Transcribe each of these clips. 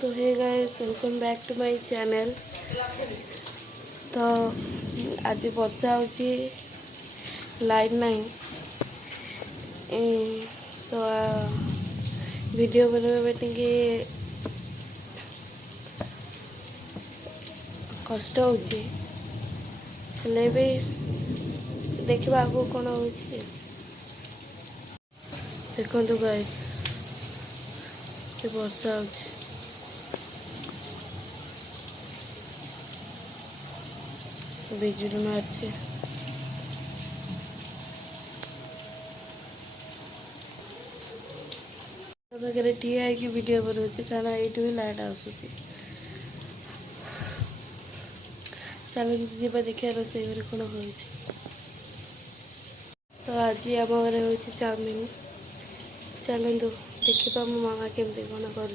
तो hey guys welcome back to my channel. तो आज वर्षा होची लाइट नहीं तो वीडियो बनवा टे कष्ट होची हेले भी देखा आगो कौन हो देखु गाइस वर्षा होची बिजुली मार्चे पाखे ठिया है वीडियो बनाऊँ कारण ये लाइट आसूसी चलते जी देखिए रोसे घर कौन हो तो आज आम घर हो चाउमिन चलतु देखा मो मामा केमती कौन कर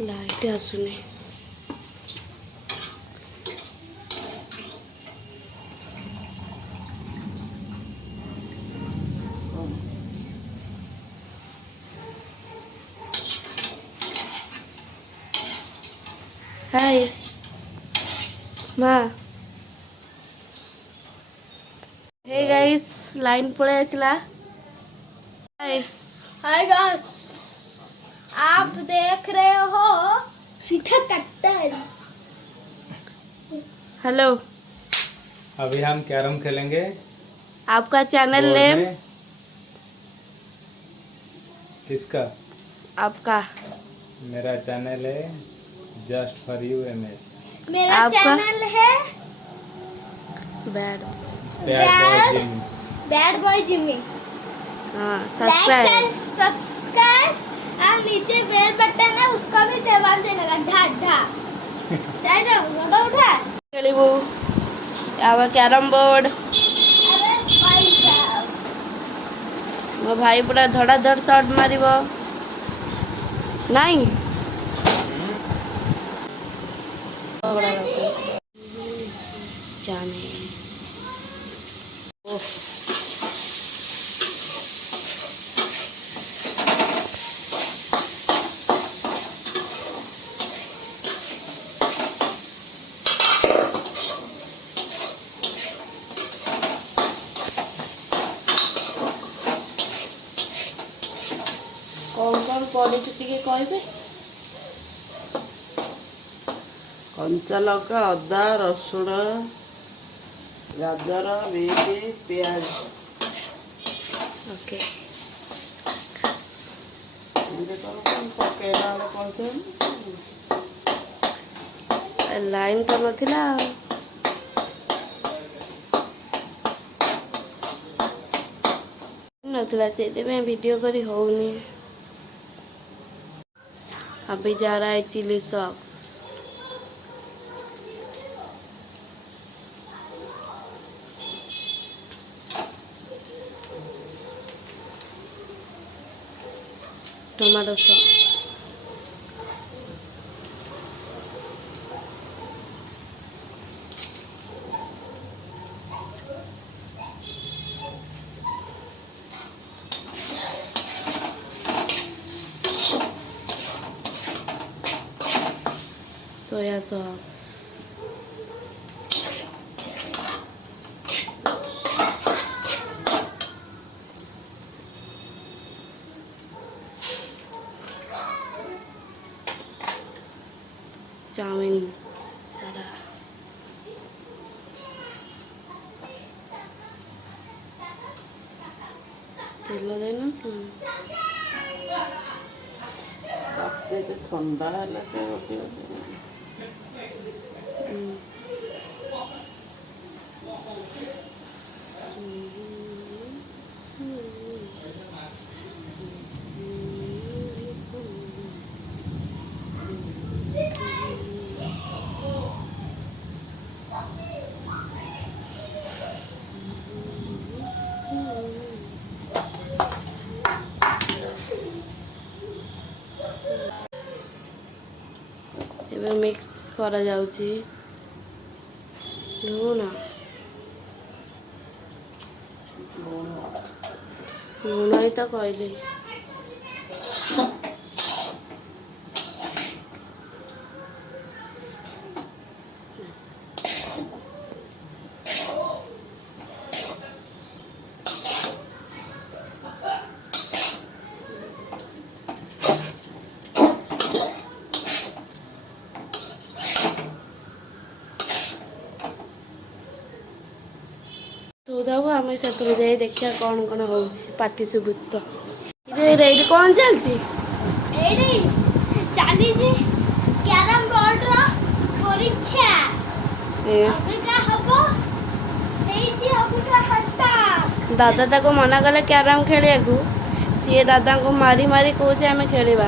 लाइट आसुनी हाय माँ हे गाइस लाइन पड़े आसला हाय हाय गाइस आप देख रहे हो सीधा कटता है। हेलो अभी हम कैरम खेलेंगे। आपका चैनल बोर्ड नेम में। किसका? आपका मेरा चैनल है जस्ट फॉर यू MS। मेरा आपका? चैनल है बैड बैड बॉय जिम्मी। हाँ लाइक सब्सक्राइब सब्सक्राइब और नीचे बेल बटन है उसका भी दबा देना ढा ढा ढा उठा। खेलबू आवा कैरम बोर्ड अरे भाई साहब मो भाई पूरा धड़ाधड़ शॉट मारिबो नहीं जाने ओह कौन पड़े कहबे कंचा लंका अदा रसुण गाजर बीट प्याज ओके पकेला कौन लाइन तो नथिला नथिला से वीडियो करी होनी। अभी जा रहा है chilli sauce tomato sauce soya sauce chowmein सारा तेल देना ठंडा है मिक्स करा जाउची लूण ଲୁଣ ହିଁ ତ କହିଲି। ସଉଦାକୁ ଆମେ ସେପଟେ ଯାଇ ଦେଖିବା କ'ଣ ହଉଛି। ପାଟି ଶୁଭୁଛି ତ। ଏଇଠି କ'ଣ ଚାଲିଛି? ଏଇଠି ଚାଲିଛି କ୍ୟାରମ ବୋର୍ଡର ପରୀକ୍ଷା। ଏ ଅବିକା ହବ ହେଇଛି ଅବିକା ହାତ। ଦାଦା ତାକୁ ମନା କଲେ କ୍ୟାରମ୍ ଖେଳିବାକୁ। ସିଏ ଦାଦାଙ୍କୁ ମାରି ମାରି କହୁଛି ଆମେ ଖେଳିବା।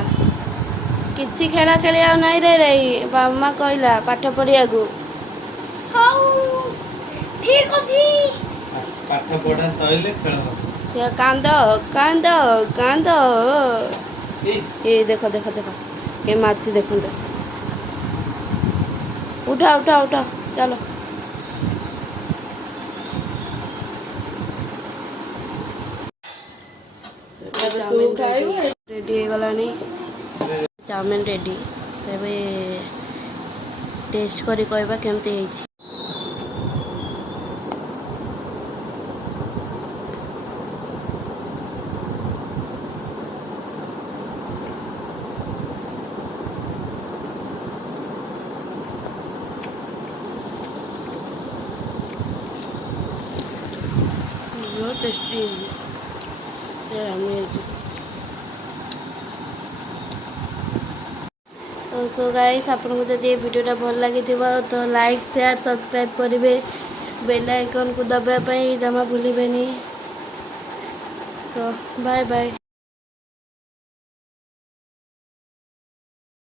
କିଛି ଖେଳା ଖେଳି ଆଉ ନାହିଁ ରେ। ମାମା କହିଲା ପାଠ ପଢ଼ିବାକୁ। ହଉ ଠିକ ଅଛି। ପାଠ ପଢା ସଇଲେ ଖେଳ ହବ। ସେ କାନ୍ଦ କାନ୍ଦ କାନ୍ଦ। ଏ ଦେଖ ଦେଖ ଦେଖ ଏ ମାଛି ଦେଖନ୍ତୁ। ଉଠା ଉଠା ଉଠା ଚାଲ। ରେଡି ହେଇଗଲାଣି ଚାଉମିନ ରେଡି। ତେବେ ଟେଷ୍ଟ କରି କହିବା କେମିତି ହେଇଛି। ବହୁତ ଟେଷ୍ଟି ହେଇଛି। ତ ସୋ ଗାଇସ୍ ଆପଣଙ୍କୁ ଯଦି ଏ ଭିଡ଼ିଓଟା ଭଲ ଲାଗିଥିବ ତ ଲାଇକ୍ ସେୟାର ସବସ୍କ୍ରାଇବ୍ କରିବେ। ବେଲ୍ ଆଇକନ୍କୁ ଦବାଇବା ପାଇଁ ଜମା ଭୁଲିବେନି। ତ ବାଏ ବାଏ।